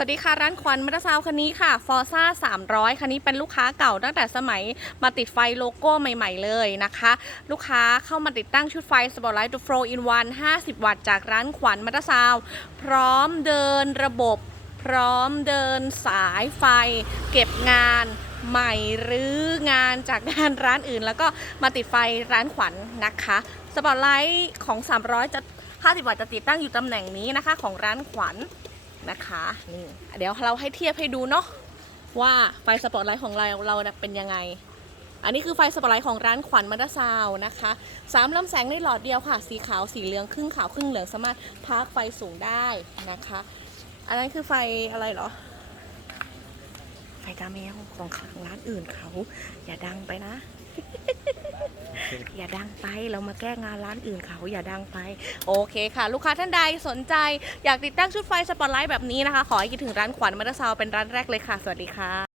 สวัสดีค่ะ ร้านควันมัตซาวคันนี้ค่ะฟอร์ซ่า300 คันนี้เป็นลูกค้าเก่าตั้งแต่สมัยมาติดไฟโลโก้ใหม่ ๆ เลยนะคะ ลูกค้าเข้ามาติดตั้งชุดไฟ Spotlight to Flow in One 50 วัตต์จากร้านขวัญมัตซาวพร้อมเดินระบบ พร้อมเดินสายไฟ เก็บงานใหม่หรืองานจากงานร้านอื่น แล้วก็มาติดไฟร้านขวัญนะคะสปอตไลท์ของ 300 จะ 50 วัตต์จะติดตั้งอยู่ตำแหน่งนี้นะคะ ของร้านขวัญ นะคะนี่เดี๋ยวเราให้เทียบให้ดูเนาะว่าไฟสปอตไลท์ของเราเราเป็นยังไง อันนี้คือไฟสปอตไลท์ของร้านขวัญมัตซาวนะคะสามลำแสงในหลอดเดียวค่ะ สีขาวสีเหลืองครึ่งขาวครึ่งเหลืองสามารถพากไฟสูงได้นะคะ อันนั้นคือไฟอะไรเหรอ ไฟกาเมลของของร้านอื่นเขา อย่าดังไปนะ อย่าดังไปเรามาแก้งานร้านอื่นเขาอย่าดังไป โอเคค่ะ ลูกค้าท่านใดสนใจ อยากติดตั้งชุดไฟสปอตไลท์แบบนี้นะคะ ขอให้คิดถึงร้านขวัญมัตซาวเป็นร้านแรกเลยค่ะ สวัสดีค่ะ